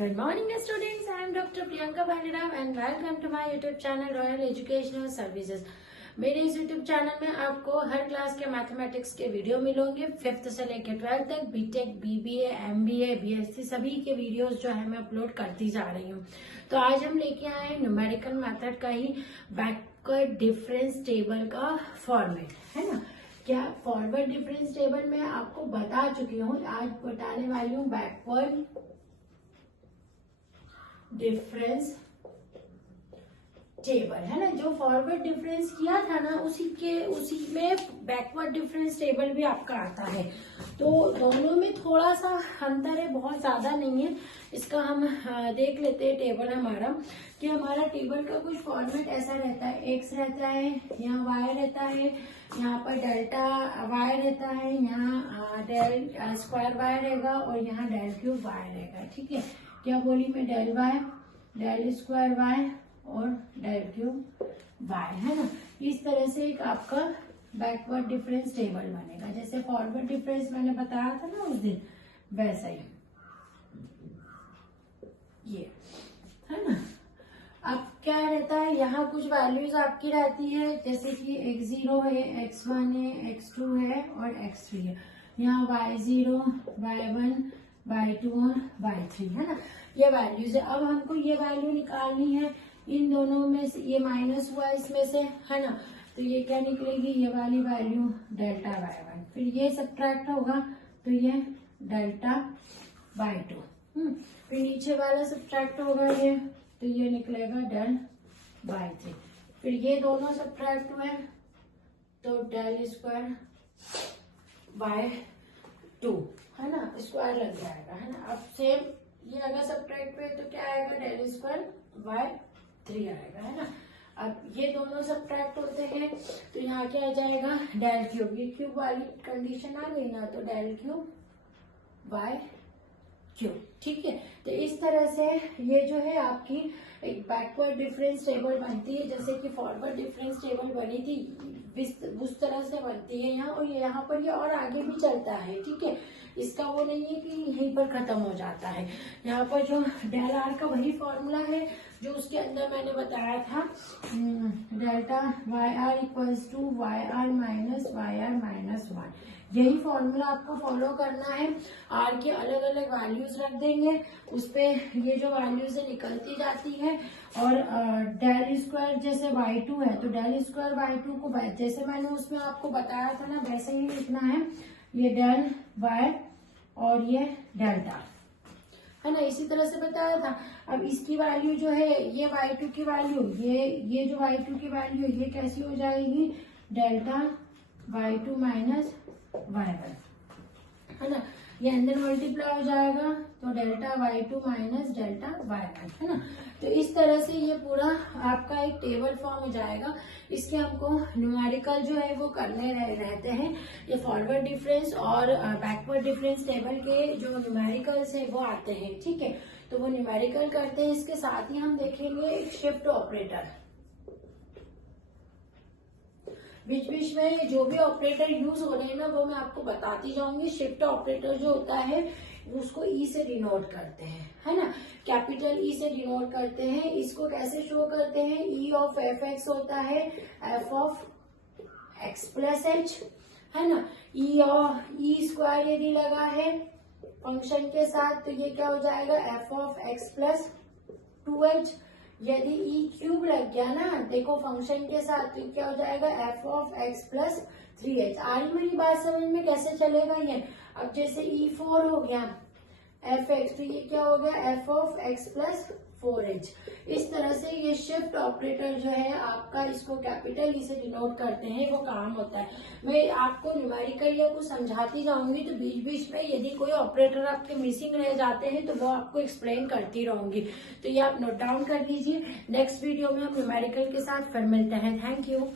Good morning students, I am Dr. Priyanka Bhandiram and welcome to my YouTube channel Royal Educational Services। मेरे इस YouTube channel में आपको हर class के mathematics के video मिलेंगे। 5th से लेकर 12th तक बीटेक, बीबीए, एमबीए, बीएससी सभी के वीडियोस जो है मैं अपलोड करती जा रही हूँ। तो आज हम लेके आए हैं न्यूमेरिकल मेथड का ही बैकवर्ड डिफरेंस टेबल का फॉर्मेट, है ना। क्या फॉरवर्ड डिफरेंस टेबल में आपको बता चुकी हूँ, आज बताने वाली हूँ बैकवर्ड डिफरेंस टेबल, है ना। जो फॉरवर्ड डिफरेंस किया था ना उसी में बैकवर्ड डिफरेंस टेबल भी आपका आता है। तो दोनों में थोड़ा सा अंतर है, बहुत ज्यादा नहीं है। इसका हम देख लेते हैं टेबल हमारा, कि हमारा टेबल का कुछ फॉर्मेट ऐसा रहता है। एक्स रहता है, यहाँ वाई रहता है, यहाँ पर डेल्टा वाई रहता है, यहाँ डेल स्क्वायर वाई रहेगा और यहाँ डेल क्यूब वाई रहेगा। ठीक है, क्या बोली मैं, del y, del square y और डेल क्यूब वाई, है ना। इस तरह से एक आपका बैकवर्ड डिफरेंस टेबल बनेगा। जैसे फॉरवर्ड डिफरेंस मैंने बताया था ना उस दिन, वैसा ही ये, है ना। अब क्या रहता है, यहाँ कुछ वैल्यूज आपकी रहती है, जैसे कि x0 है, x1 है, x2 है और x3 है। यहाँ y0, y1, y2 और y3, है ना। ये वैल्यूज है। अब हमको ये वैल्यू निकालनी है इन दोनों में से, ये माइनस हुआ इसमें से, है ना। तो ये क्या निकलेगी, ये वाली वैल्यू डेल्टा y1, फिर ये सब्ट्रैक्ट होगा तो ये डेल्टा y2, फिर नीचे वाला सब्ट्रैक्ट होगा ये, तो ये निकलेगा डेल y3, फिर ये दोनों सब्ट्रैक्ट हुए तो डेल स्क्वायर y2, है ना, स्क्वायर लग जाएगा, है ना। अब सेम ये अगर सब्ट्रैक्ट पे तो क्या आएगा, डेल स्क्वायर y3 आएगा, है ना। अब ये दोनों सब्ट्रैक्ट होते हैं तो यहाँ क्या आ जाएगा, डेल क्यूब, ये क्यूब वाली कंडीशन आ गई ना, तो डेल क्यूब y क्यूब। ठीक है, तो इस तरह से ये जो है आपकी एक बैकवर्ड डिफरेंस टेबल बनती है, जैसे कि फॉरवर्ड डिफरेंस टेबल बनी थी उस तरह से बनती है यहाँ। और यहाँ पर ये और आगे भी चलता है, ठीक है। इसका वो नहीं है कि यहीं पर खत्म हो जाता है। यहाँ पर जो डेल आर का वही फॉर्मूला है जो उसके अंदर मैंने बताया था, delta y r equals to y r minus 1। यही फॉर्मूला आपको फॉलो करना है। आर के अलग अलग वैल्यूज रख देंगे, उस पे ये जो वैल्यूज है निकलती जाती है। और डेल स्क्वायर जैसे y2 है तो डेल स्क्वायर y2 को जैसे मैंने उसमें आपको बताया था ना वैसे ही लिखना है। ये डेल y और ये डेल्टा, है ना, इसी तरह से बताया था। अब इसकी वैल्यू जो है, ये y2 की वैल्यू, ये जो y2 की वैल्यू है ये कैसी हो जाएगी, डेल्टा y2 माइनस y1, है ना। ये अंदर मल्टीप्लाई हो जाएगा तो delta y2 minus delta y1, है ना। तो इस तरह से ये पूरा आपका एक टेबल फॉर्म हो जाएगा। इसके हमको न्यूमेरिकल जो है वो करने रहते हैं। ये फॉरवर्ड डिफरेंस और बैकवर्ड डिफरेंस टेबल के जो न्यूमेरिकल्स है वो आते हैं, ठीक है। तो वो न्यूमेरिकल करते हैं। इसके साथ ही हम देखेंगे एक शिफ्ट ऑपरेटर। बीच बीच में जो भी ऑपरेटर यूज हो रहे हैं ना वो मैं आपको बताती जाऊंगी। शिफ्ट ऑपरेटर जो होता है उसको ई से डिनोट करते हैं, है ना, कैपिटल ई से डिनोट करते हैं। इसको कैसे शो करते हैं, ई ऑफ एफ एक्स होता है F of x plus H, है ना। ई स्क्वायर यदि लगा है फंक्शन के साथ तो ये क्या हो जाएगा, F of x plus 2h। यदि ई क्यूब लग गया ना, देखो फंक्शन के साथ, तो क्या हो जाएगा, F of x plus 3h। आ रही मेरी बात समझ में, कैसे चलेगा ये। अब जैसे E4 हो गया एफ एक्स, तो ये क्या हो गया, F of x plus 4h। इस तरह से ये शिफ्ट ऑपरेटर जो है आपका, इसको कैपिटल ई से डिनोट करते हैं, वो काम होता है। मैं आपको न्यूमेरिकल या कुछ समझाती जाऊंगी तो बीच बीच में यदि कोई ऑपरेटर आपके मिसिंग रह जाते हैं तो वो आपको एक्सप्लेन करती रहूंगी। तो ये आप नोट डाउन कर लीजिए। नेक्स्ट वीडियो में हम न्यूमेरिकल के साथ फिर मिलते हैं। Thank you.